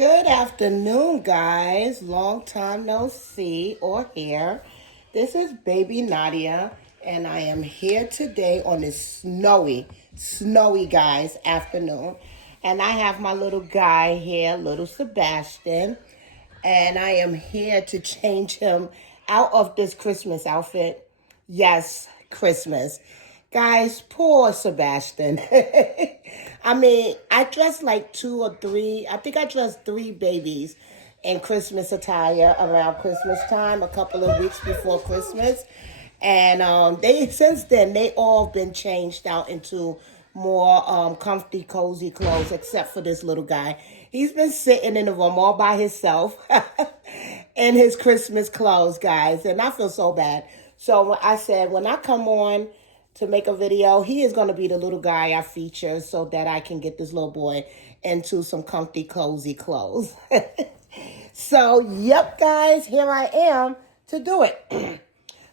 Good afternoon, guys. Long time no see or hear. This is baby Nadia, and I am here today on this snowy, guys, afternoon. And I have my little guy here, little Sebastian, and I am here to change him out of this Christmas outfit. Yes, Christmas. Guys, poor Sebastian. I mean, I dressed like two or three. I think I dressed three babies in Christmas attire around Christmas time, a couple of weeks before Christmas. And they since then, they all been changed out into more comfy, cozy clothes, except for this little guy. He's been sitting in the room all by himself in his Christmas clothes, guys. And I feel so bad. So I said, when I come on to make a video, he is going to be the little guy I feature so that I can get this little boy into some comfy, cozy clothes. So, yep, guys, here I am to do it.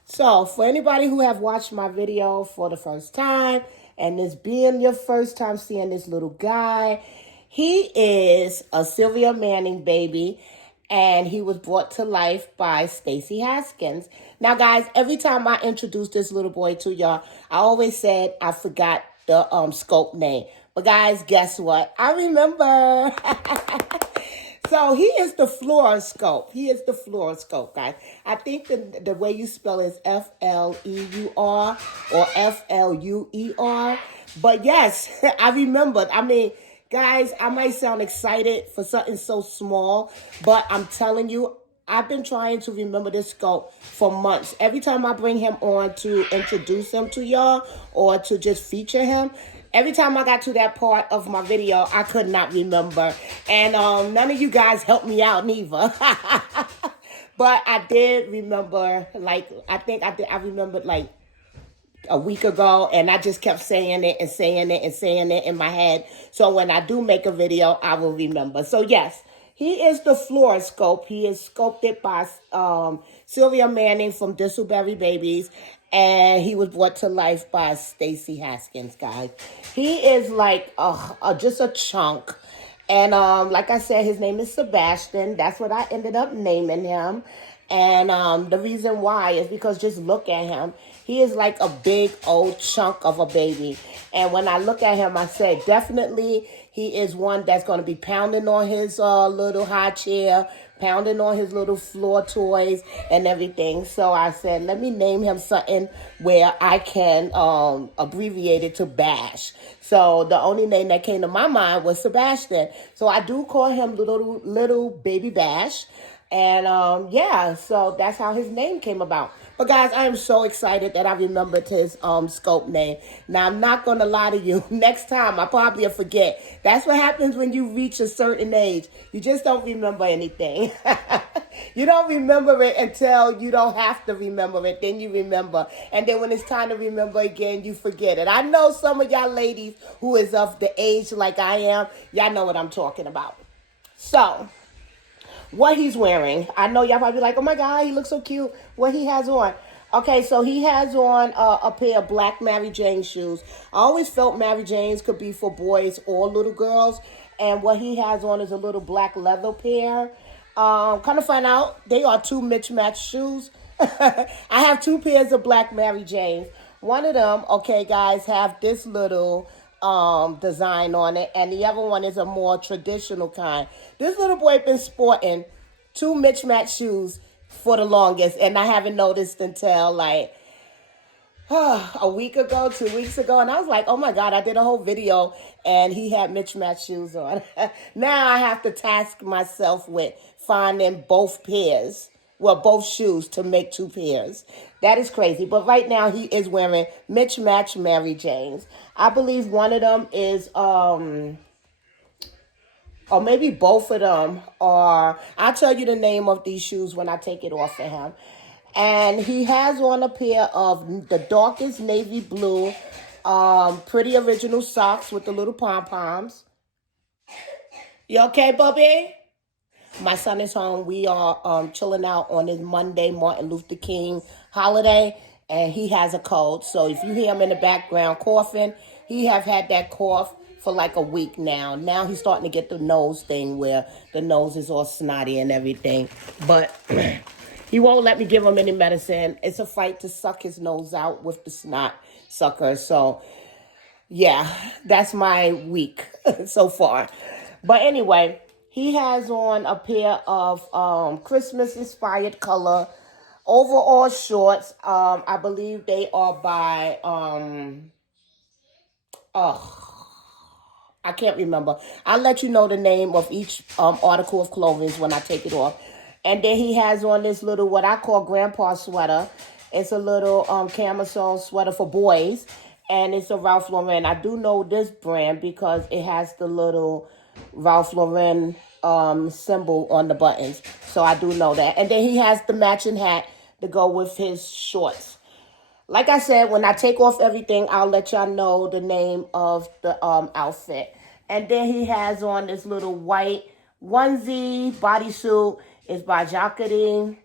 So, for anybody who have watched my video for the first time, and this being your first time seeing this little guy, he is a Sylvia Manning baby, and he was brought to life by Stacey Haskins. Now, guys, every time I introduce this little boy to y'all, I always said I forgot the scope name. But, guys, guess what? I remember. So, he is the fluoroscope. He is the fluoroscope, guys. I think the way you spell it is F-L-E-U-R or F-L-U-E-R. But, yes, I remembered. I mean, guys, I might sound excited for something so small, but I'm telling you, I've been trying to remember this scope for months. Every time I bring him on to introduce him to y'all or to just feature him, every time I got to that part of my video, I could not remember. And none of you guys helped me out neither. But I did remember, I remembered like a week ago, and I just kept saying it and saying it and saying it in my head. So when I do make a video, I will remember. So yes, he is the fluoroscope. He is sculpted by Sylvia Manning from Disselberry Babies, and he was brought to life by Stacey Haskins, guys. He is like just a chunk. And like I said, his name is Sebastian. That's what I ended up naming him. And the reason why is because just look at him. He is like a big old chunk of a baby. And when I look at him, I say definitely he is one that's going to be pounding on his little high chair, pounding on his little floor toys and everything. So I said, let me name him something where I can abbreviate it to Bash. So the only name that came to my mind was Sebastian. So I do call him little baby Bash. And yeah, so that's how his name came about. But guys, I am so excited that I remembered his scope name. Now, I'm not going to lie to you. Next time, I probably will forget. That's what happens when you reach a certain age. You just don't remember anything. You don't remember it until you don't have to remember it. Then you remember. And then when it's time to remember again, you forget it. I know some of y'all ladies who is of the age like I am, y'all know what I'm talking about. So what he's wearing. I know y'all probably like, oh my God, he looks so cute. What he has on. Okay, so he has on a pair of black Mary Jane shoes. I always felt Mary Janes could be for boys or little girls. And what he has on is a little black leather pair. Kind of find out, they are two mismatched shoes. I have two pairs of black Mary Janes. One of them, okay, guys, have this little design on it, and the other one is a more traditional kind. This little boy been sporting two mismatched shoes for the longest, and I haven't noticed until like a week ago, 2 weeks ago, and I was like, oh my God, I did a whole video and he had mismatched shoes on. Now I have to task myself with finding both pairs. Well, both shoes to make two pairs. That is crazy. But right now he is wearing mismatched Mary Janes. I believe one of them is, or maybe both of them are, I'll tell you the name of these shoes when I take it off for him. And he has on a pair of the darkest navy blue, pretty original socks with the little pom-poms. You okay, Bubby? My son is home. We are chilling out on his Monday Martin Luther King holiday, and he has a cold. So if you hear him in the background coughing, he have had that cough for like a week now. Now he's starting to get the nose thing where the nose is all snotty and everything. But he won't let me give him any medicine. It's a fight to suck his nose out with the snot sucker. So, yeah, that's my week so far. But anyway, he has on a pair of Christmas-inspired color overall shorts. I believe they are by I can't remember. I'll let you know the name of each article of clothing when I take it off. And then he has on this little, what I call grandpa sweater. It's a little camisole sweater for boys. And it's a Ralph Lauren. I do know this brand because it has the little Ralph Lauren symbol on the buttons. So I do know that. And then he has the matching hat to go with his shorts. Like I said, when I take off everything, I'll let y'all know the name of the outfit. And then he has on this little white onesie bodysuit. It's by Jacqueline.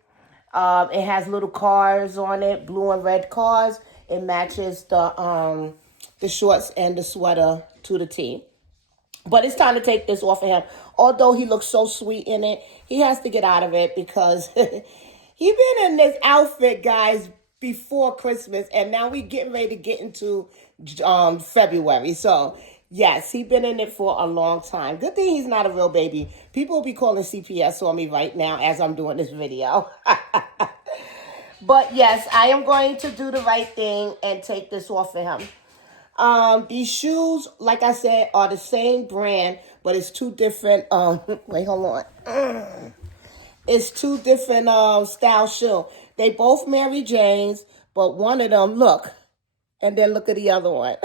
It has little cars on it, blue and red cars. It matches the shorts and the sweater to the T. But it's time to take this off of him. Although he looks so sweet in it, he has to get out of it because he been in this outfit, guys, before Christmas, and now we getting ready to get into February. So yes, he been in it for a long time. Good thing he's not a real baby. People will be calling CPS on me right now as I'm doing this video. But yes, I am going to do the right thing and take this off of him. These shoes, like I said, are the same brand, but it's two different wait, hold on. It's two different style shoe. They both Mary Janes, but one of them, look, and then look at the other one.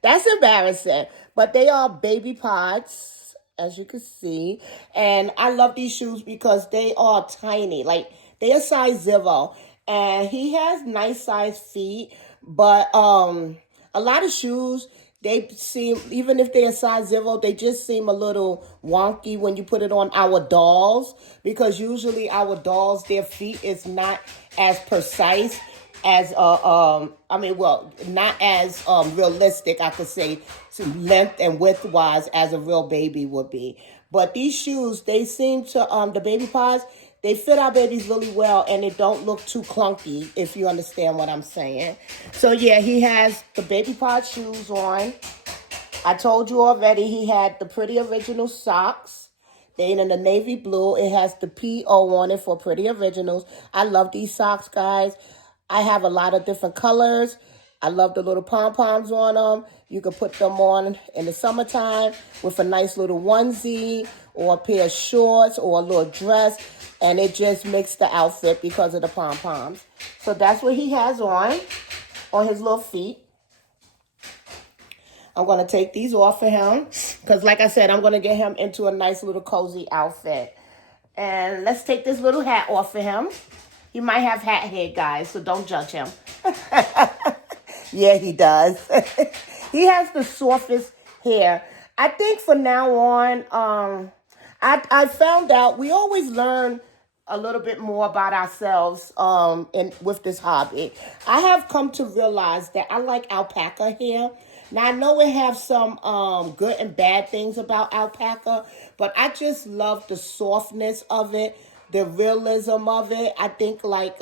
That's embarrassing. But they are baby pods, as you can see. And I love these shoes because they are tiny. Like, they are size 0. And he has nice size feet. But a lot of shoes, they seem, even if they're size 0, they just seem a little wonky when you put it on our dolls. Because usually our dolls, their feet is not as precise as, not as realistic, I could say, length and width-wise as a real baby would be. But these shoes, they seem to, the baby pods, they fit our babies really well, and it don't look too clunky, if you understand what I'm saying. So, yeah, he has the baby pod shoes on. I told you already he had the Pretty Original socks. They're in the navy blue. It has the P.O. on it for Pretty Originals. I love these socks, guys. I have a lot of different colors. I love the little pom-poms on them. You can put them on in the summertime with a nice little onesie or a pair of shorts or a little dress. And it just makes the outfit because of the pom-poms. So that's what he has on his little feet. I'm going to take these off of him. Because like I said, I'm going to get him into a nice little cozy outfit. And let's take this little hat off of him. He might have hat hair, guys, so don't judge him. Yeah, he does. He has the softest hair. I think from now on, I found out we always learn a little bit more about ourselves with this hobby. I have come to realize that I like alpaca hair. Now, I know it have some good and bad things about alpaca, but I just love the softness of it, the realism of it. I think like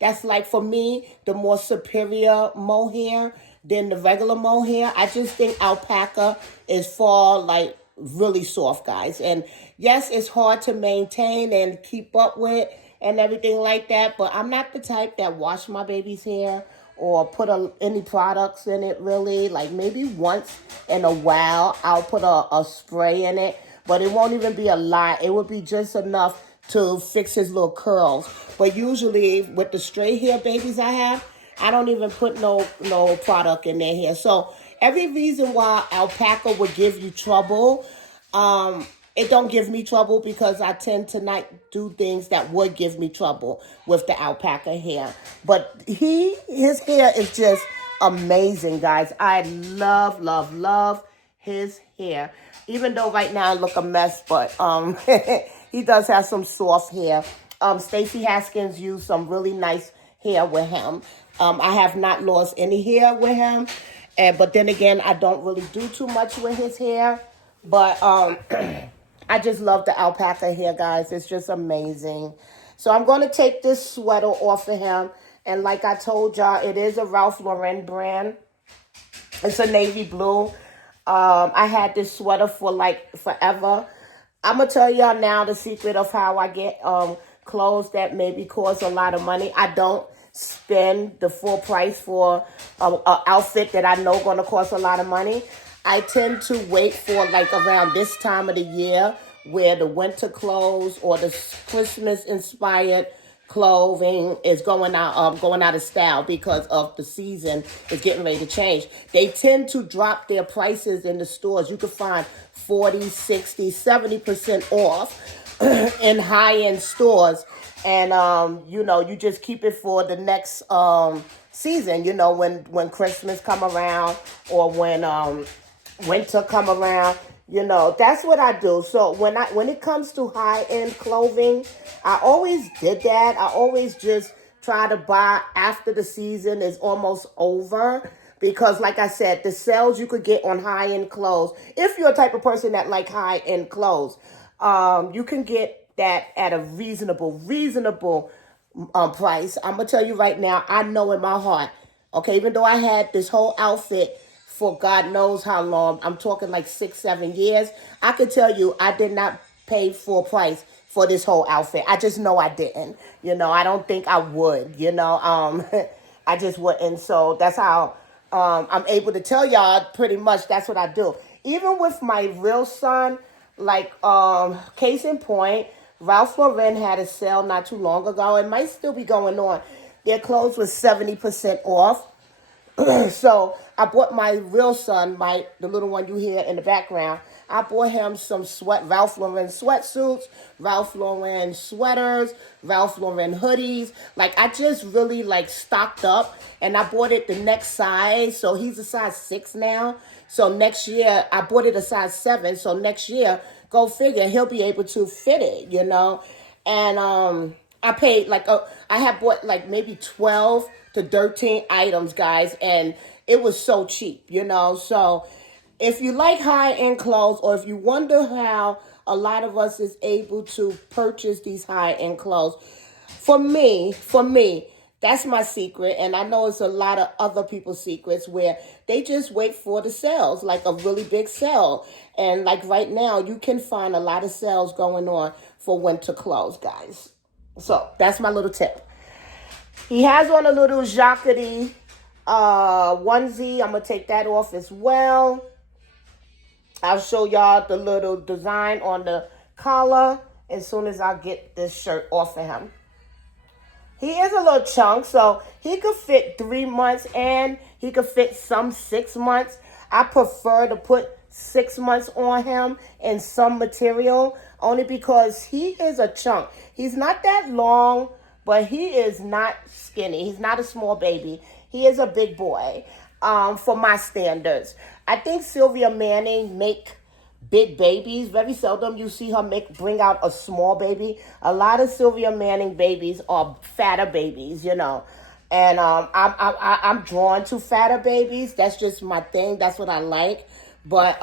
that's like for me the more superior mohair than the regular mohair. I just think alpaca is far like really soft, guys. And yes, it's hard to maintain and keep up with and everything like that, but I'm not the type that wash my baby's hair or put any products in it, really. Like maybe once in a while I'll put a spray in it, but it won't even be a lot. It would be just enough to fix his little curls. But usually with the straight hair babies I have, I don't even put no product in their hair. So every reason why alpaca would give you trouble, it don't give me trouble because I tend to not do things that would give me trouble with the alpaca hair. But his hair is just amazing, guys. I love, love, love his hair. Even though right now I look a mess, but he does have some soft hair. Stacey Haskins used some really nice hair with him. I have not lost any hair with him. But then again, I don't really do too much with his hair. But I just love the alpaca hair, guys. It's just amazing. So I'm going to take this sweater off of him. And like I told y'all, it is a Ralph Lauren brand. It's a navy blue. I had this sweater for like forever. I'm going to tell y'all now the secret of how I get clothes that maybe cost a lot of money. I don't spend the full price for an outfit that I know going to cost a lot of money. I tend to wait for like around this time of the year where the winter clothes or the Christmas inspired clothing is going out of style because of the season is getting ready to change. They tend to drop their prices in the stores. You can find 40, 60, 70% off in high-end stores. And, you just keep it for the next season, when Christmas come around or when winter come around. That's what I do. So when it comes to high-end clothing, I always did that. I always just try to buy after the season is almost over. Because like I said, the sales you could get on high-end clothes, if you're a type of person that like high-end clothes, you can get that at a reasonable price. I'm going to tell you right now, I know in my heart, okay, even though I had this whole outfit for God knows how long, I'm talking like 6-7 years, I could tell you I did not pay full price for this whole outfit. I just know I didn't. I don't think I would, I just wouldn't. So that's how I'm able to tell y'all pretty much that's what I do. Even with my real son, like case in point, Ralph Lauren had a sale not too long ago. It might still be going on. Their clothes was 70% off. So I bought my real son, the little one you hear in the background. I bought him some Ralph Lauren sweatsuits, Ralph Lauren sweaters, Ralph Lauren hoodies. Like I just really stocked up, and I bought it the next size. So he's a size 6 now. So next year I bought it a size 7. So next year, go figure, he'll be able to fit it, And I paid I had bought maybe 12 to 13 items, guys, and it was so cheap, So if you like high-end clothes, or if you wonder how a lot of us is able to purchase these high-end clothes, for me, that's my secret. And I know it's a lot of other people's secrets where they just wait for the sales, like a really big sale. And like right now, you can find a lot of sales going on for winter clothes, guys. So that's my little tip. He has on a little jacquard onesie. I'm going to take that off as well. I'll show y'all the little design on the collar as soon as I get this shirt off of him. He is a little chunk, so he could fit 3 months and he could fit some 6 months. I prefer to put 6 months on him in some material, only because he is a chunk. He's not that long, but he is not skinny. He's not a small baby. He is a big boy for my standards. I think Sylvia Manning make big babies. Very seldom you see her bring out a small baby. A lot of Sylvia Manning babies are fatter babies, And I'm drawn to fatter babies. That's just my thing. That's what I like. But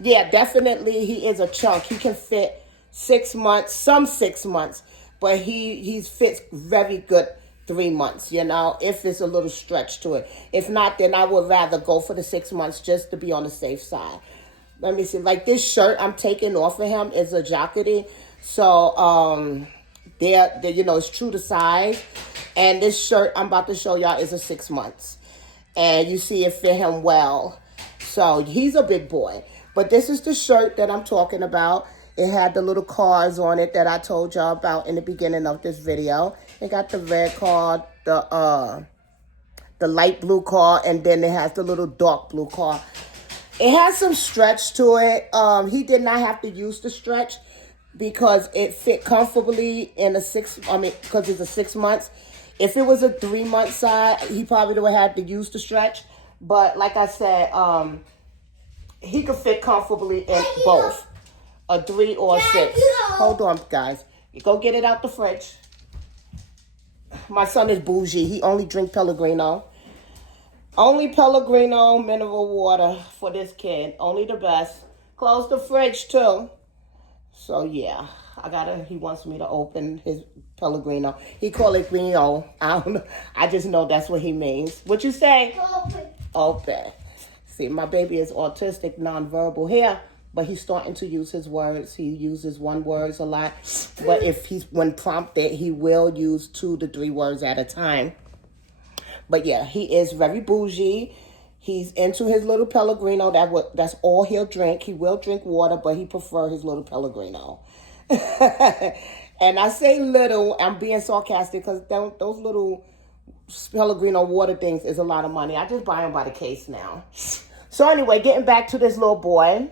yeah, definitely he is a chunk. He can fit 6 months, some 6 months, but he fits very good 3 months, if there's a little stretch to it. If not, then I would rather go for the 6 months just to be on the safe side. Let me see. Like this shirt I'm taking off of him is a jacquard. So there, it's true to size. And this shirt I'm about to show y'all is a 6 months. And you see it fit him well. So he's a big boy. But this is the shirt that I'm talking about. It had the little cards on it that I told y'all about in the beginning of this video. It got the red card, the light blue card, and then it has the little dark blue card. It has some stretch to it. He did not have to use the stretch because it fit comfortably in because it's a 6 months. If it was a 3 month size, he probably would have had to use the stretch. But like I said, he could fit comfortably in both, a 3 or a 6. Hold on, guys. You go get it out the fridge. My son is bougie. He only drink Pellegrino. Only Pellegrino mineral water for this kid. Only the best. Close the fridge too. So yeah, he wants me to open his Pellegrino. He call it Grino. I don't know. I just know that's what he means. What you say? Open. Open. See, my baby is autistic, nonverbal here, but he's starting to use his words. He uses one words a lot, but when prompted, he will use 2 to 3 words at a time. But yeah, he is very bougie. He's into his little Pellegrino. That's all he'll drink. He will drink water, but he prefers his little Pellegrino. And I say little, I'm being sarcastic because those little Pellegrino water things is a lot of money. I just buy them by the case now. So anyway, getting back to this little boy.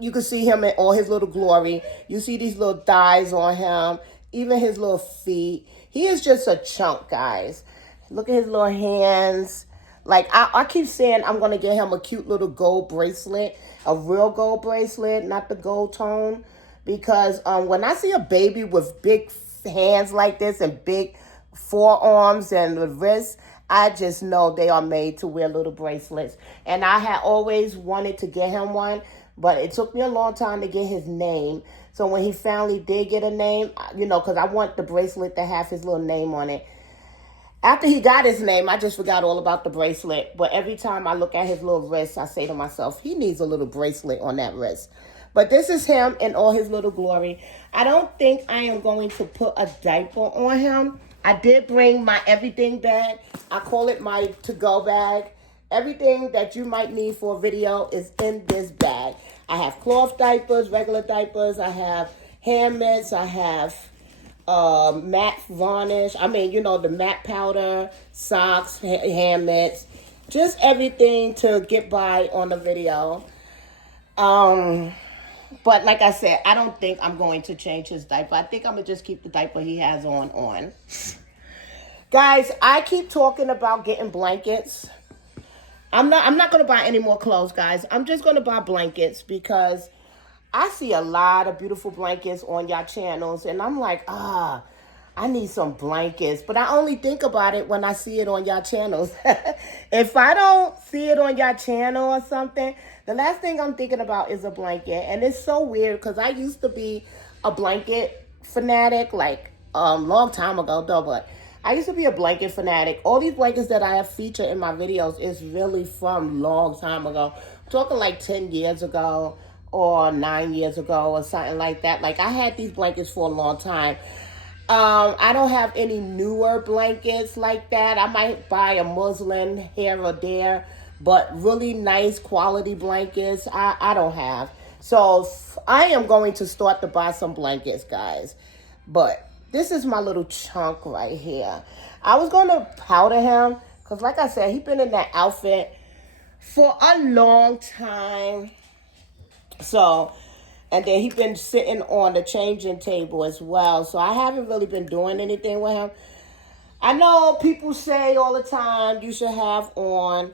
You can see him in all his little glory. You see these little thighs on him. Even his little feet. He is just a chunk, guys. Look at his little hands. Like, I keep saying I'm going to get him a cute little gold bracelet. A real gold bracelet, not the gold tone. Because when I see a baby with big hands like this and big forearms and the wrists, I just know they are made to wear little bracelets. And I had always wanted to get him one, but it took me a long time to get his name. So when he finally did get a name, because I want the bracelet to have his little name on it. After he got his name, I just forgot all about the bracelet. But every time I look at his little wrist, I say to myself, he needs a little bracelet on that wrist. But this is him in all his little glory. I don't think I am going to put a diaper on him. I did bring my everything bag. I call it my to-go bag. Everything that you might need for a video is in this bag. I have cloth diapers, regular diapers. I have hand mitts. I have matte varnish. The matte powder, socks, hand mitts. Just everything to get by on the video. But like I said, I don't think I'm going to change his diaper. I think I'm going to just keep the diaper he has on. Guys, I keep talking about getting blankets. I'm not going to buy any more clothes, guys. I'm just going to buy blankets because I see a lot of beautiful blankets on y'all channels. And I'm like, I need some blankets. But I only think about it when I see it on y'all channels. If I don't see it on y'all channel or something, the last thing I'm thinking about is a blanket. And it's so weird because I used to be a blanket fanatic, like long time ago though, but I used to be a blanket fanatic. All these blankets that I have featured in my videos is really from long time ago. I'm talking like 10 years ago or 9 years ago or something like that. Like I had these blankets for a long time. I don't have any newer blankets like that. I might buy a muslin here or there, but really nice quality blankets, I don't have. So I am going to start to buy some blankets, guys. But this is my little chunk right here. I was going to powder him because, like I said, he's been in that outfit for a long time. So, and then he's been sitting on the changing table as well. So I haven't really been doing anything with him. I know people say all the time you should have on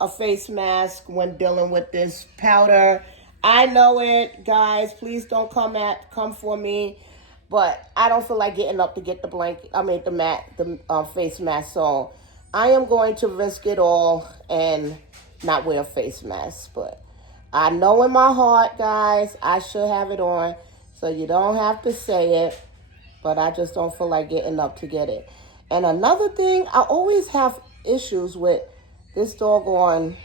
a face mask when dealing with this powder. I know it, guys. Please don't come for me. But I don't feel like getting up to get the face mask. So I am going to risk it all and not wear a face mask. But I know in my heart, guys, I should have it on. So you don't have to say it. But I just don't feel like getting up to get it. And another thing, I always have issues with this doggone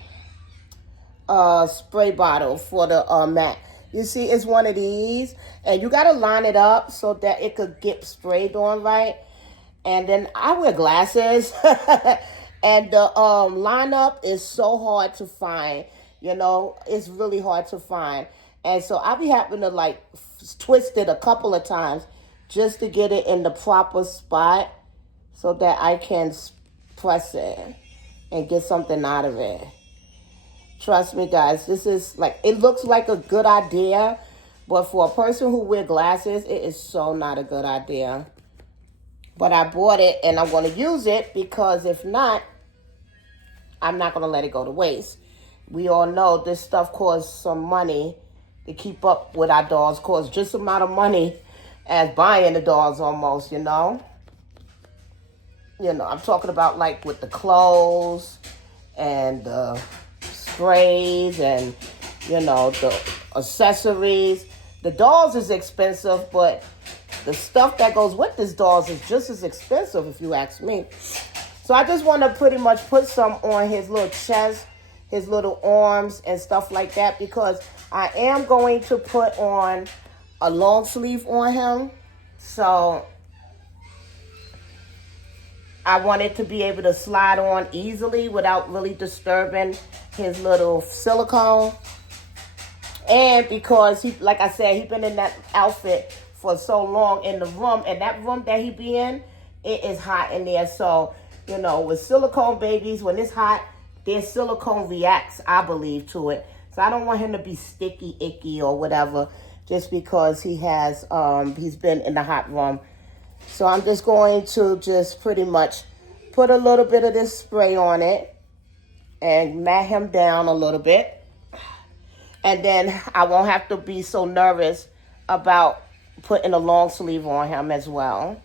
spray bottle for the mat. You see, it's one of these, and you got to line it up so that it could get sprayed on right. And then I wear glasses, and the lineup is so hard to find. It's really hard to find. And so I be having to twist it a couple of times just to get it in the proper spot so that I can press it and get something out of it. Trust me, guys, this is it looks like a good idea, but for a person who wears glasses, it is so not a good idea. But I bought it and I'm going to use it because if not, I'm not going to let it go to waste. We all know this stuff costs some money to keep up with our dolls. Costs just the amount of money as buying the dolls almost, I'm talking about like with the clothes and the sprays and, the accessories. The dolls is expensive, but the stuff that goes with this dolls is just as expensive if you ask me. So I just want to pretty much put some on his little chest, his little arms and stuff like that, because I am going to put on a long sleeve on him. So I want it to be able to slide on easily without really disturbing his little silicone. And because he, like I said, he's been in that outfit for so long in the room, and that room that he be in, it is hot in there. So, with silicone babies, when it's hot, their silicone reacts, I believe, to it. So I don't want him to be sticky, icky, or whatever, just because he's been in the hot room. So I'm just going to just pretty much put a little bit of this spray on it and mat him down a little bit. And then I won't have to be so nervous about putting a long sleeve on him as well.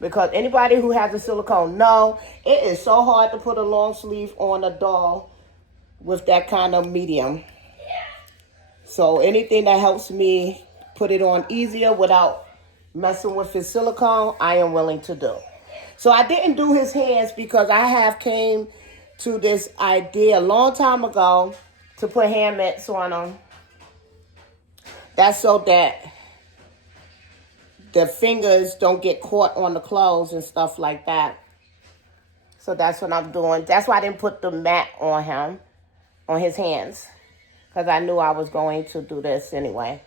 Because anybody who has a silicone know it is so hard to put a long sleeve on a doll with that kind of medium. So anything that helps me put it on easier without messing with his silicone, I am willing to do. So I didn't do his hands because I have came to this idea a long time ago to put hand mitts on them. That's so that the fingers don't get caught on the clothes and stuff like that. So that's what I'm doing. That's why I didn't put the mat on him, on his hands, because I knew I was going to do this anyway.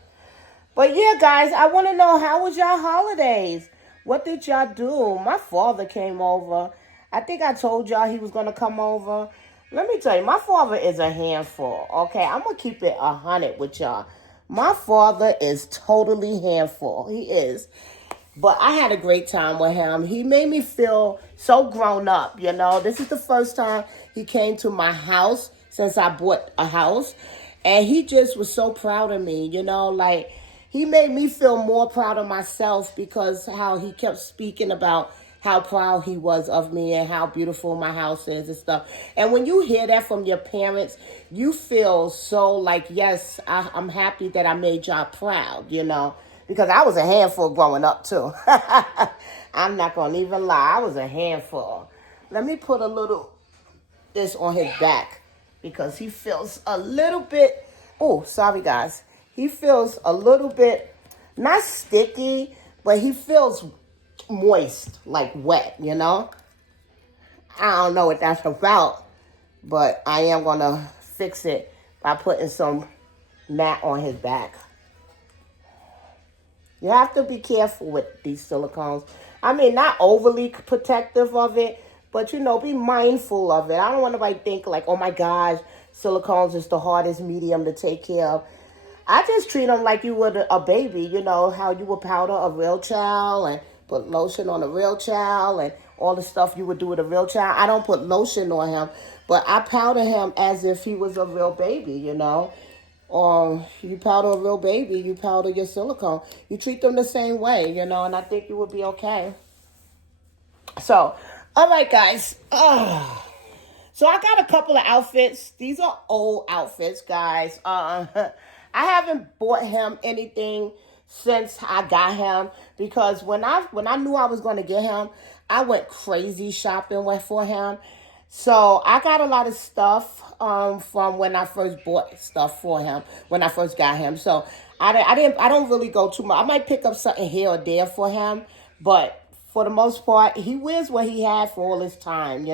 But yeah, guys, I want to know, how was y'all holidays? What did y'all do? My father came over. I think I told y'all he was going to come over. Let me tell you, my father is a handful, okay? I'm going to keep it 100 with y'all. My father is totally handful. He is. But I had a great time with him. He made me feel so grown up, This is the first time he came to my house since I bought a house. And he just was so proud of me, like he made me feel more proud of myself because how he kept speaking about how proud he was of me and how beautiful my house is and stuff. And when you hear that from your parents, you feel so like, yes, I'm happy that I made y'all proud, because I was a handful growing up too. I'm not going to even lie. I was a handful. Let me put a little this on his back because he feels a little bit, oh, sorry guys. He feels a little bit, not sticky, but he feels moist, like wet, I don't know what that's about, but I am going to fix it by putting some mat on his back. You have to be careful with these silicones. I mean, not overly protective of it, but, be mindful of it. I don't want nobody to think like, oh my gosh, silicones is the hardest medium to take care of. I just treat them like you would a baby, how you would powder a real child and put lotion on a real child and all the stuff you would do with a real child. I don't put lotion on him, but I powder him as if he was a real baby, Or you powder a real baby, you powder your silicone. You treat them the same way, and I think you would be okay. So, all right, guys. So I got a couple of outfits. These are old outfits, guys. I haven't bought him anything since I got him because when I knew I was going to get him, I went crazy shopping for him. So I got a lot of stuff from when I first bought stuff for him, when I first got him. So I don't really go too much. I might pick up something here or there for him, but for the most part, he wears what he had for all his time,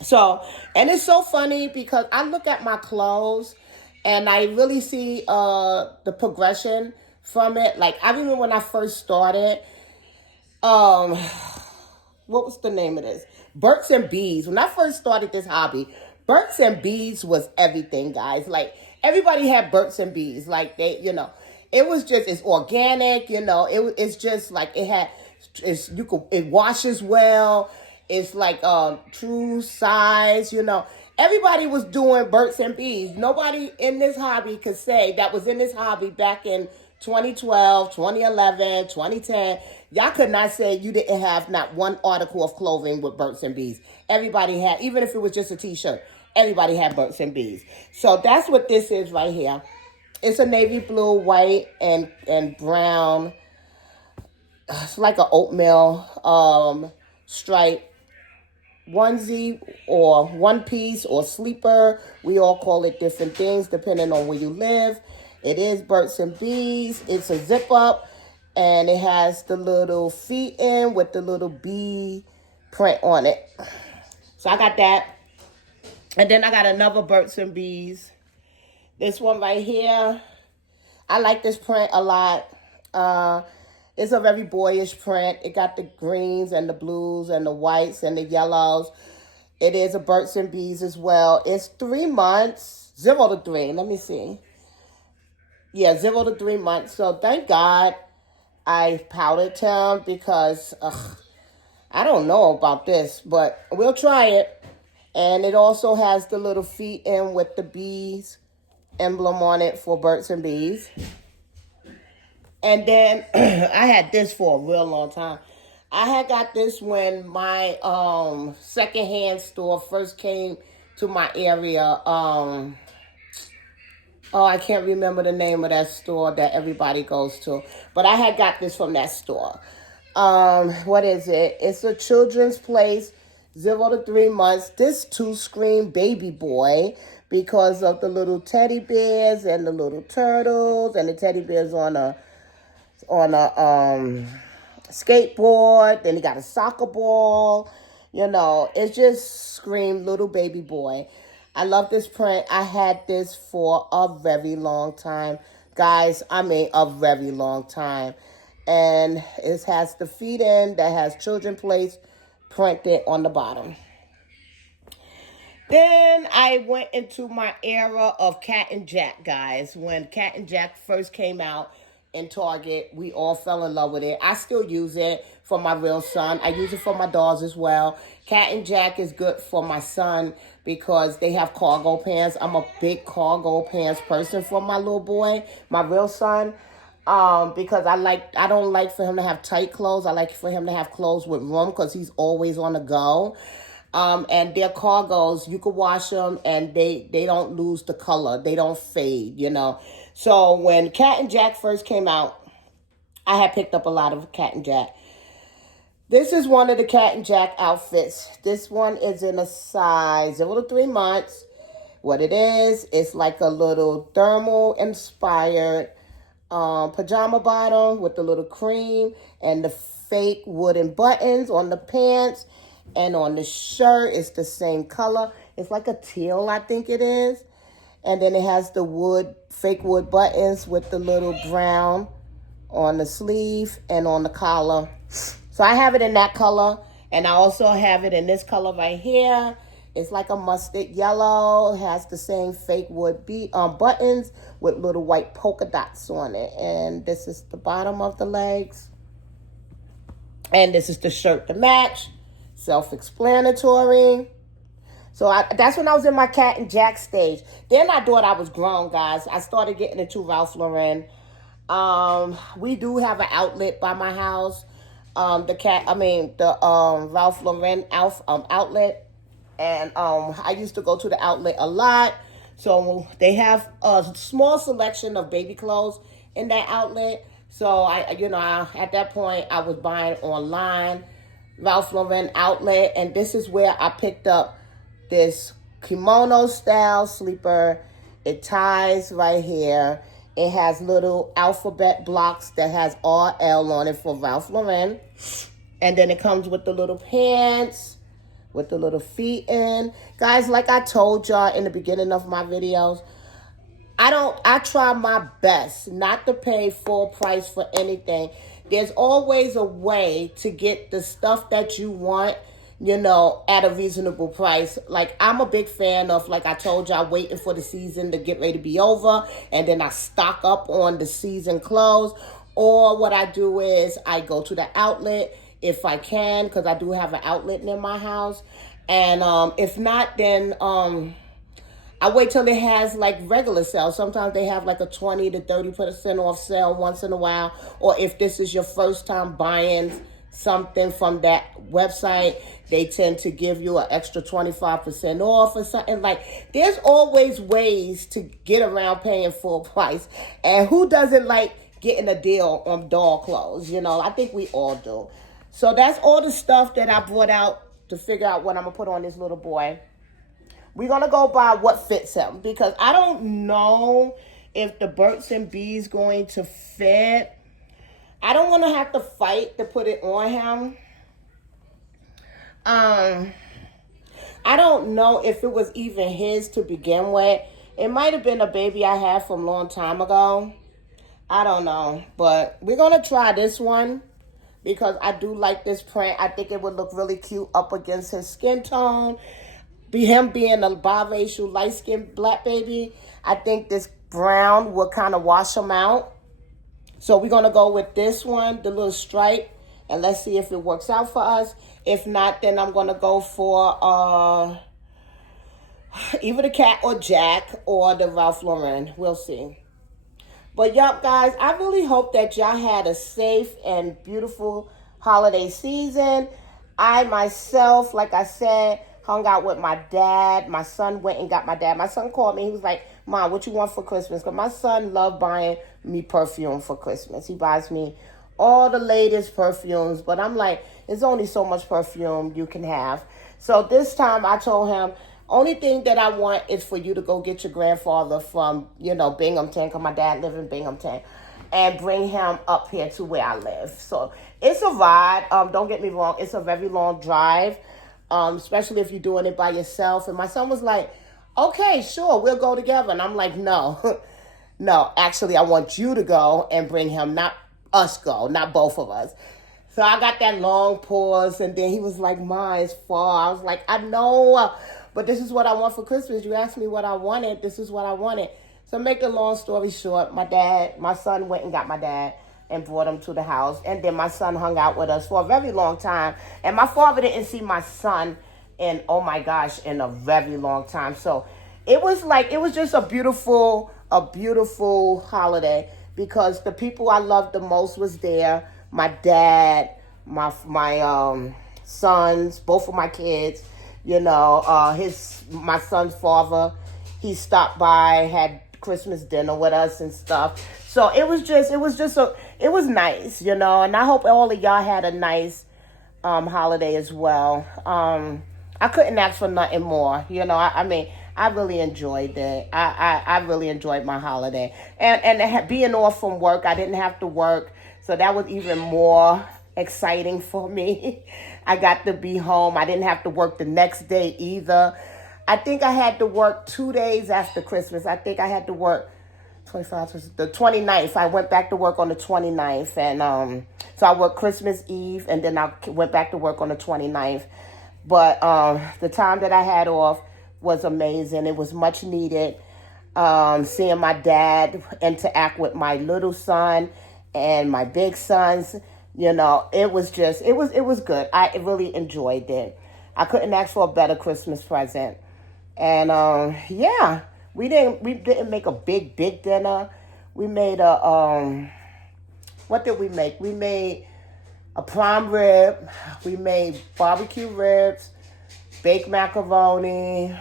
So, and it's so funny because I look at my clothes and I really see the progression from it. Like, I remember when I first started, what was the name of this? Burt's and Bees. When I first started this hobby, Burt's and Bees was everything, guys. Like, everybody had Burt's and Bees. Like, they, it was just, it's organic, it's just like, it washes well. It's like true size, Everybody was doing Burt's and Bees. Nobody in this hobby could say that was in this hobby back in 2012, 2011, 2010. Y'all could not say you didn't have not one article of clothing with birds and bees. Everybody had, even if it was just a t-shirt, everybody had birds and bees. So that's what this is right here. It's a navy blue, white, and brown. It's like an oatmeal stripe onesie or one piece or sleeper. We all call it different things depending on where you live. It is birds and bees. It's a zip up and it has the little feet in with the little bee print on it. So I got that. And then I got another birds and bees. This one right here. I like this print a lot. It's a very boyish print. It got the greens and the blues and the whites and the yellows. It is a birds and bees as well. It's 3 months, 0 to 3. Let me see. Yeah, 0 to 3 months. So thank God I powdered him because I don't know about this, but we'll try it. And it also has the little feet in with the bees emblem on it for birds and bees. And then I had this for a real long time. I had got this when my secondhand store first came to my area. Oh, I can't remember the name of that store that everybody goes to. But I had got this from that store. What is it? It's a children's place, 0 to 3 months. This two scream baby boy because of the little teddy bears and the little turtles and the teddy bears on a skateboard. Then he got a soccer ball. You know, it just screamed little baby boy. I love this print. I had this for a very long time. Guys, I mean a very long time. And it has the feet in that has children place printed on the bottom. Then I went into my era of Cat and Jack, guys. When Cat and Jack first came out in Target, we all fell in love with it. I still use it for my real son. I use it for my dolls as well. Cat and Jack is good for my son because they have cargo pants. I'm a big cargo pants person for my little boy, my real son. Because I don't like for him to have tight clothes. I like for him to have clothes with room because he's always on the go. And their cargos, you can wash them and they don't lose the color. They don't fade, you know. So when Cat and Jack first came out, I had picked up a lot of Cat and Jack. This is one of the Cat and Jack outfits. This one is in a size 0 to 3 months. What it is, it's like a little thermal inspired pajama bottom with the little cream and the fake wooden buttons on the pants. And on the shirt, it's the same color. It's like a teal, I think it is. And then it has the fake wood buttons with the little brown on the sleeve and on the collar. So I have it in that color. And I also have it in this color right here. It's like a mustard yellow. It has the same fake wood buttons with little white polka dots on it. And this is the bottom of the legs. And this is the shirt to match. Self-explanatory. So that's when I was in my Cat and Jack stage. Then I thought I was grown, guys. I started getting into Ralph Lauren. We do have an outlet by my house. The Ralph Lauren outlet. And I used to go to the outlet a lot. So they have a small selection of baby clothes in that outlet. So at that point I was buying online. Ralph Lauren outlet, and this is where I picked up this kimono style sleeper. It ties right here. It has little alphabet blocks that has RL on it for Ralph Lauren, and then it comes with the little pants with the little feet in. Guys, like I told y'all in the beginning of my videos, I try my best not to pay full price for anything. There's always a way to get the stuff that you want, at a reasonable price. Like, I'm a big fan of, like I told y'all, waiting for the season to get ready to be over, and then I stock up on the season clothes. Or what I do is I go to the outlet if I can, because I do have an outlet near my house. And if not, then I wait till it has like regular sales. Sometimes they have like a 20 to 30% off sale once in a while. Or if this is your first time buying something from that website, they tend to give you an extra 25% off or something. Like, there's always ways to get around paying full price. And who doesn't like getting a deal on doll clothes? You know, I think we all do. So that's all the stuff that I brought out to figure out what I'm going to put on this little boy. We're going to go by what fits him, because I don't know if the Burt's and Bees going to fit. I don't want to have to fight to put it on him. I don't know if it was even his to begin with. It might have been a baby I had from a long time ago. I don't know. But we're going to try this one, because I do like this print. I think it would look really cute up against his skin tone. Him being a biracial, light-skinned black baby, I think this brown will kind of wash him out. So we're going to go with this one, the little stripe, and let's see if it works out for us. If not, then I'm going to go for either the Cat or Jack or the Ralph Lauren. We'll see. But yup, guys, I really hope that y'all had a safe and beautiful holiday season. I myself, like I said, hung out with my dad. My son went and got my dad. My son called me. He was like, Mom, what you want for Christmas? Because my son loved buying me perfume for Christmas. He buys me all the latest perfumes. But I'm like, there's only so much perfume you can have. So this time I told him, only thing that I want is for you to go get your grandfather from, Binghamton, because my dad lived in Binghamton, and bring him up here to where I live. So it's a ride. Don't get me wrong. It's a very long drive. Especially if you're doing it by yourself. And my son was like, okay, sure, we'll go together. And I'm like, no, no, actually, I want you to go and bring him, not us go, not both of us. So I got that long pause, and then he was like, Ma, it's far. I was like, I know, but this is what I want for Christmas. You asked me what I wanted. This is what I wanted. So make the long story short, my son went and got my dad and brought him to the house. And then my son hung out with us for a very long time. And my father didn't see my son in a very long time. So it was just a beautiful holiday, because the people I loved the most was there. My dad, my sons, both of my kids, my son's father, he stopped by, had Christmas dinner with us and stuff. So it was nice, and I hope all of y'all had a nice holiday as well. I couldn't ask for nothing more, I really enjoyed it. I really enjoyed my holiday. And being off from work, I didn't have to work, so that was even more exciting for me. I got to be home. I didn't have to work the next day either. I think I had to work 2 days after Christmas. I think I had to work the 29th. I went back to work on the 29th. And so I worked Christmas Eve, and then I went back to work on the 29th. But the time that I had off was amazing. It was much needed. Seeing my dad interact with my little son and my big sons, it was good. I really enjoyed it. I couldn't ask for a better Christmas present. And we didn't make a big dinner. We made what did we make? We made a prime rib. We made barbecue ribs, baked macaroni,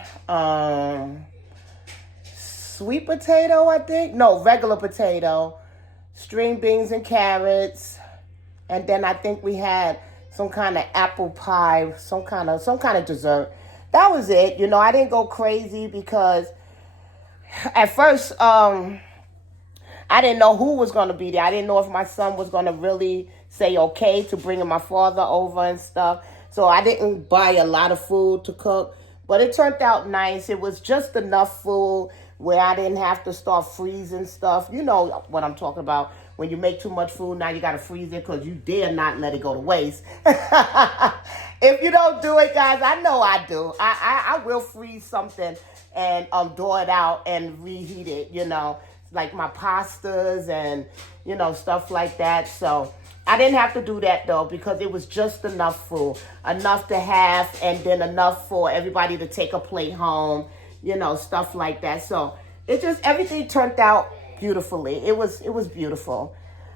sweet potato, I think. No, regular potato, string beans and carrots. And then I think we had some kind of apple pie, some kind of dessert. That was it. I didn't go crazy, because at first I didn't know who was going to be there. I didn't know if my son was going to really say okay to bringing my father over and stuff. So I didn't buy a lot of food to cook. But it turned out nice. It was just enough food where I didn't have to start freezing stuff. You know what I'm talking about. When you make too much food, now you got to freeze it, because you dare not let it go to waste. If you don't do it, guys, I know I do. I will freeze something and thaw it out and reheat it, like my pastas and, stuff like that. So I didn't have to do that, though, because it was just enough food, enough to have, and then enough for everybody to take a plate home, stuff like that. So everything turned out beautifully. It was beautiful.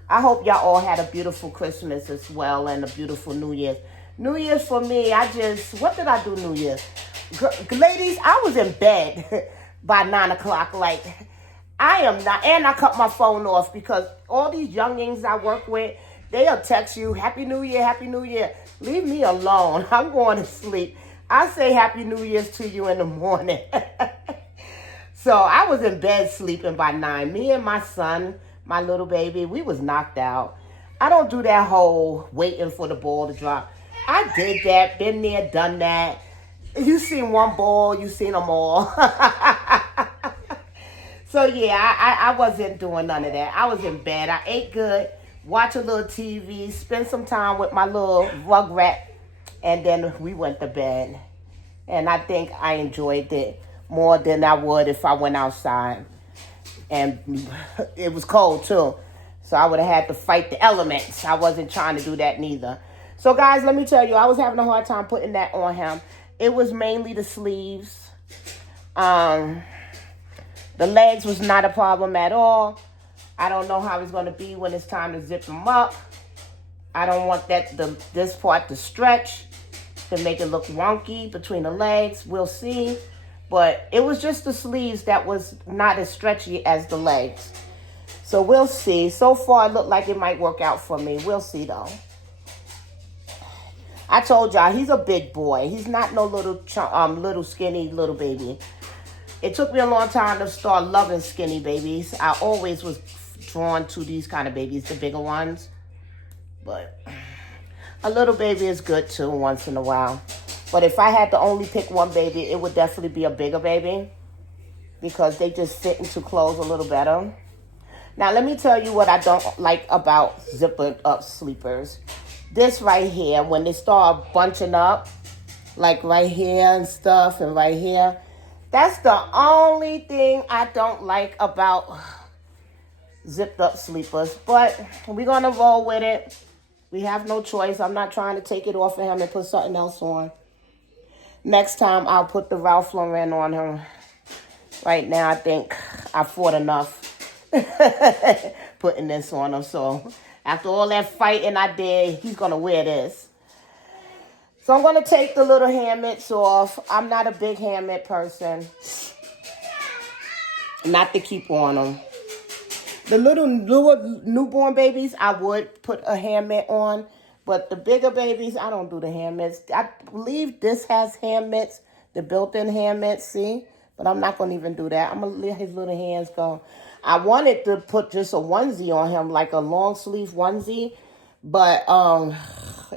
I hope y'all all had a beautiful Christmas as well and a beautiful New Year's. New Year's for me, what did I do New Year's? Ladies, I was in bed by 9 o'clock. Like, I am not, and I cut my phone off because all these youngins I work with, they'll text you, Happy New Year, Happy New Year. Leave me alone. I'm going to sleep. I say Happy New Year's to you in the morning. So I was in bed sleeping by 9. Me and my son, my little baby, we was knocked out. I don't do that whole waiting for the ball to drop. I did that, been there, done that. You seen one ball, you seen them all. So yeah, I wasn't doing none of that. I was in bed. I ate good, watch a little TV, spend some time with my little rugrat, and then we went to bed. And I think I enjoyed it more than I would if I went outside. And it was cold too. So I would have had to fight the elements. I wasn't trying to do that neither. So guys, let me tell you, I was having a hard time putting that on him. It was mainly the sleeves. The legs was not a problem at all. I don't know how it's going to be when it's time to zip them up. I don't want this part to stretch to make it look wonky between the legs. We'll see. But it was just the sleeves that was not as stretchy as the legs. So we'll see. So far, it looked like it might work out for me. We'll see, though. I told y'all, he's a big boy. He's not no little skinny little baby. It took me a long time to start loving skinny babies. I always was drawn to these kind of babies, the bigger ones. But a little baby is good, too, once in a while. But if I had to only pick one baby, it would definitely be a bigger baby because they just fit into clothes a little better. Now, let me tell you what I don't like about zippered up sleepers. This right here, when they start bunching up, like right here and stuff and right here, that's the only thing I don't like about zipped up sleepers. But we're going to roll with it. We have no choice. I'm not trying to take it off of him and put something else on. Next time, I'll put the Ralph Lauren on him. Right now, I think I fought enough putting this on him. So after all that fighting I did, he's going to wear this. So I'm going to take the little hand mitts off. I'm not a big hand mitt person. Not to keep on them. The little newborn babies, I would put a hand mitt on. But the bigger babies, I don't do the hand mitts. I believe this has hand mitts, the built-in hand mitts, see? But I'm not going to even do that. I'm going to let his little hands go. I wanted to put just a onesie on him, like a long sleeve onesie. But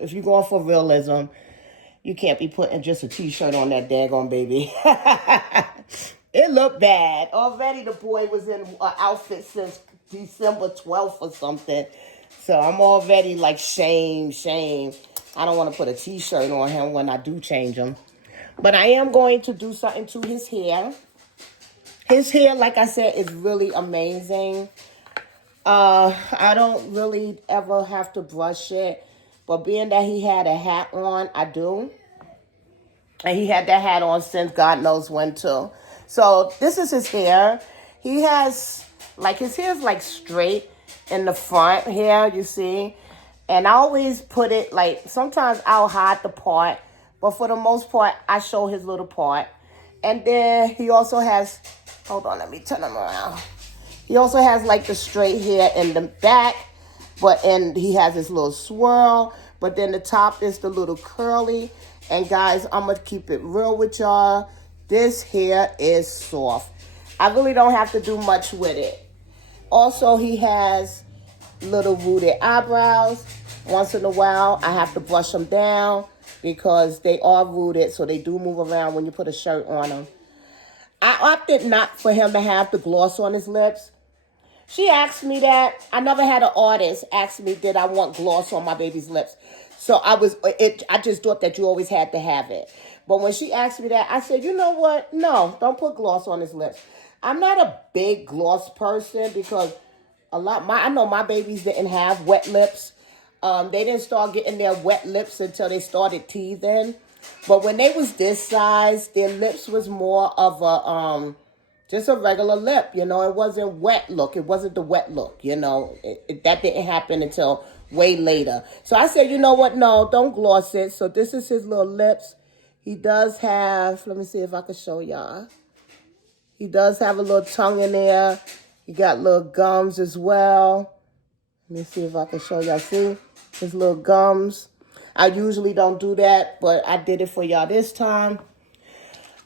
if you're going for realism, you can't be putting just a t-shirt on that daggone baby. It looked bad. Already the boy was in an outfit since December 12th or something. So I'm already like, shame. I don't want to put a t-shirt on him when I do change him. But I am going to do something to his hair. His hair, like I said, is really amazing. I don't really ever have to brush it. But being that he had a hat on, I do. And he had that hat on since God knows when too. So this is his hair. He has, like, his hair is like straight in the front here, you see. And I always put it, like, sometimes I'll hide the part. But for the most part, I show his little part. And then he also has, hold on, let me turn him around. He also has, like, the straight hair in the back. And he has his little swirl. But then the top is the little curly. And guys, I'm going to keep it real with y'all. This hair is soft. I really don't have to do much with it. Also, he has little rooted eyebrows. Once in a while, I have to brush them down because they are rooted, so they do move around when you put a shirt on them. I opted not for him to have the gloss on his lips. She asked me that. I never had an artist ask me, did I want gloss on my baby's lips? So I just thought that you always had to have it. But when she asked me that, I said, you know what? No, don't put gloss on his lips. I'm not a big gloss person because I know my babies didn't have wet lips. They didn't start getting their wet lips until they started teething. But when they was this size, their lips was more of a just a regular lip. You know, it wasn't wet look. It wasn't the wet look. You know, that didn't happen until way later. So I said, you know what? No, don't gloss it. So this is his little lips. He does have. Let me see if I can show y'all. He does have a little tongue in there. He got little gums as well. Let me see if I can show y'all. See his little gums. I usually don't do that, but I did it for y'all this time.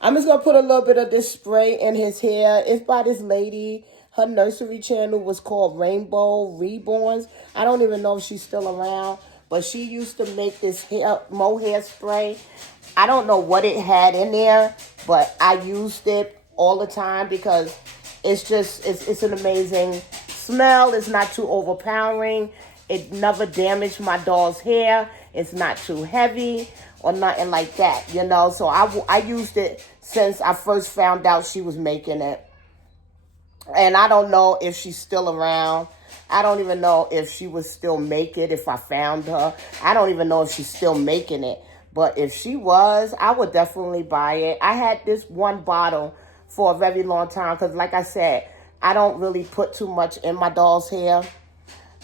I'm just going to put a little bit of this spray in his hair. It's by this lady. Her nursery channel was called Rainbow Reborns. I don't even know if she's still around, but she used to make this mohair spray. I don't know what it had in there, but I used it all the time because it's an amazing smell. It's not too overpowering. It never damaged my doll's hair. It's not too heavy or nothing like that, you know. So I used it since I first found out she was making it. And I don't know if she's still around. I don't even know if she would still make it if I found her. I don't even know if she's still making it. But if she was, I would definitely buy it. I had this one bottle for a very long time because, like I said, I don't really put too much in my doll's hair.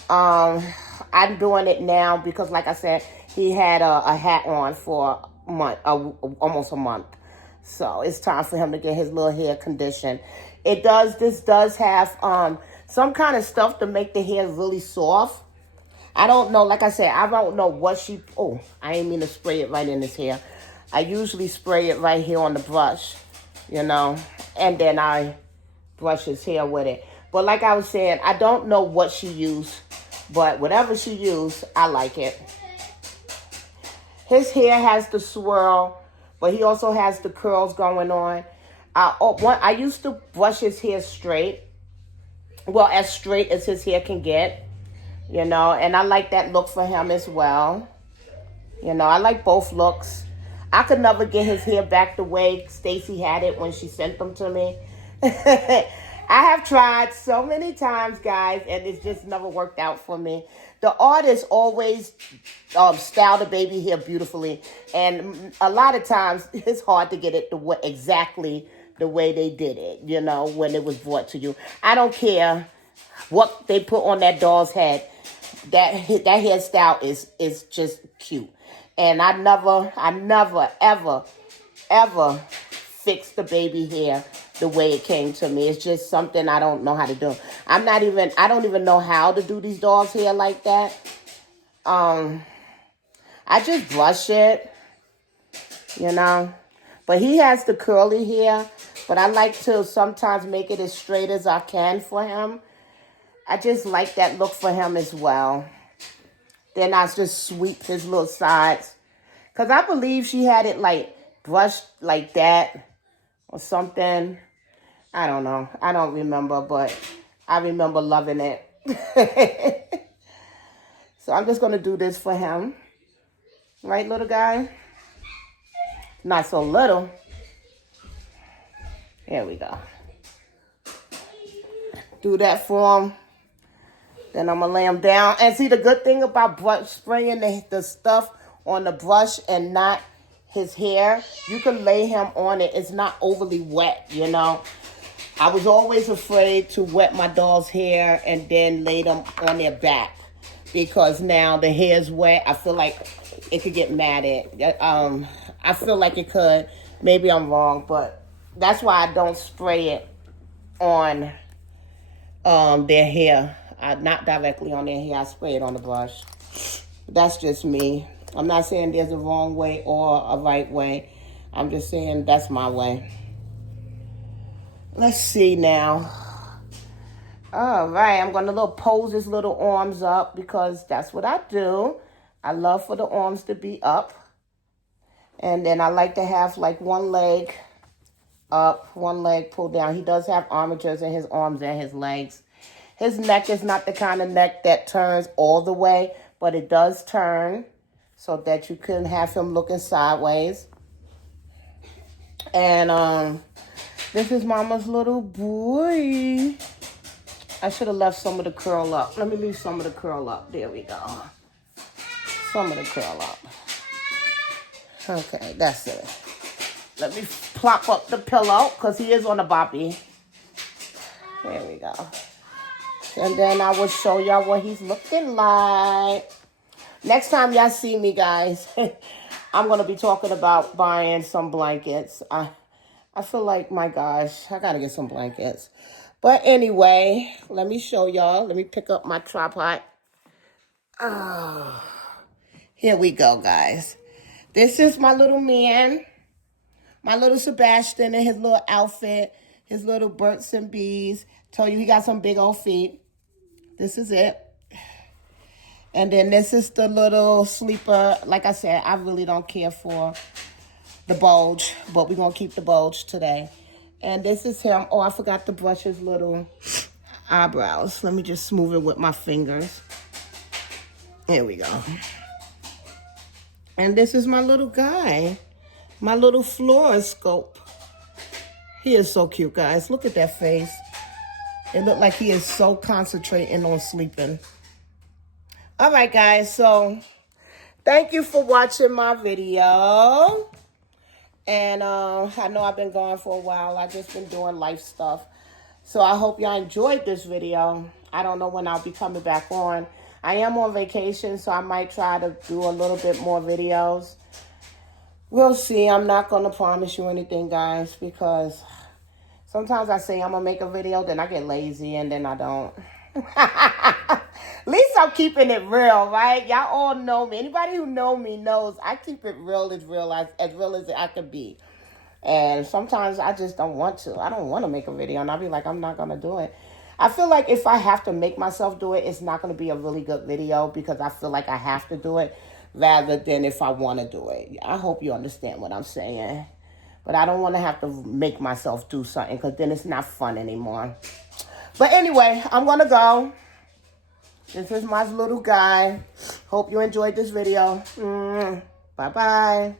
I'm doing it now because, like I said, he had a hat on for a month, almost a month. So it's time for him to get his little hair conditioned. This does have some kind of stuff to make the hair really soft. I don't know, like I said, I don't know what I didn't mean to spray it right in his hair. I usually spray it right here on the brush, you know, and then I brush his hair with it. But like I was saying, I don't know what she used, but whatever she used, I like it. His hair has the swirl, but he also has the curls going on. I used to brush his hair straight. Well, as straight as his hair can get, you know, and I like that look for him as well. You know, I like both looks. I could never get his hair back the way Stacy had it when she sent them to me. I have tried so many times, guys, and it's just never worked out for me. The artist always style the baby hair beautifully, and a lot of times it's hard to get it exactly the way they did it, you know, when it was brought to you. I don't care what they put on that doll's head. That hairstyle is just cute. And I never, ever fixed the baby hair the way it came to me. It's just something I don't know how to do. I don't even know how to do these dolls' hair like that. I just brush it, you know. But he has the curly hair, but I like to sometimes make it as straight as I can for him. I just like that look for him as well. Then I just sweep his little sides. Because I believe she had it like brushed like that or something. I don't know. I don't remember, but I remember loving it. So I'm just going to do this for him. Right, little guy? Not so little. Here we go. Do that for him. Then I'm going to lay him down. And see, the good thing about spraying the stuff on the brush and not his hair, you can lay him on it. It's not overly wet, you know. I was always afraid to wet my doll's hair and then lay them on their back because now the hair's wet. I feel like it could get matted. I feel like it could. Maybe I'm wrong, but that's why I don't spray it on their hair. Not directly on their hair. I spray it on the brush. That's just me. I'm not saying there's a wrong way or a right way. I'm just saying that's my way. Let's see now. All right, I'm going to pose his little arms up because that's what I do. I love for the arms to be up. And then I like to have like one leg up, one leg pulled down. He does have armatures in his arms and his legs. His neck is not the kind of neck that turns all the way, but it does turn so that you can have him looking sideways. And this is Mama's little boy. I should have left some of the curl up. Let me leave some of the curl up. There we go. Some of the curl up. Okay, that's it. Let me plop up the pillow because he is on the boppy. There we go. And then I will show y'all what he's looking like. Next time y'all see me, guys, I'm going to be talking about buying some blankets. I feel like, my gosh, I got to get some blankets. But anyway, let me show y'all. Let me pick up my tripod. Oh, here we go, guys. This is my little man, my little Sebastian in his little outfit, his little birds and bees. Told you he got some big old feet. This is it. And then this is the little sleeper. Like I said, I really don't care for the bulge, but we're going to keep the bulge today. And this is him. Oh, I forgot to brush his little eyebrows. Let me just smooth it with my fingers. There we go. And this is my little guy, my little fluoroscope. He is so cute, guys. Look at that face. It looked like he is so concentrating on sleeping. All right, guys. So thank you for watching my video. And I know I've been gone for a while. I've just been doing life stuff. So I hope y'all enjoyed this video. I don't know when I'll be coming back on. I am on vacation, so I might try to do a little bit more videos. We'll see. I'm not going to promise you anything, guys, because sometimes I say I'm going to make a video, then I get lazy, and then I don't. At least I'm keeping it real, right? Y'all all know me. Anybody who know me knows I keep it real as real as I can be. And sometimes I just don't want to. I don't want to make a video, and I'll be like, I'm not going to do it. I feel like if I have to make myself do it, it's not going to be a really good video because I feel like I have to do it rather than if I want to do it. I hope you understand what I'm saying. But I don't want to have to make myself do something because then it's not fun anymore. But anyway, I'm going to go. This is my little guy. Hope you enjoyed this video. Bye-bye.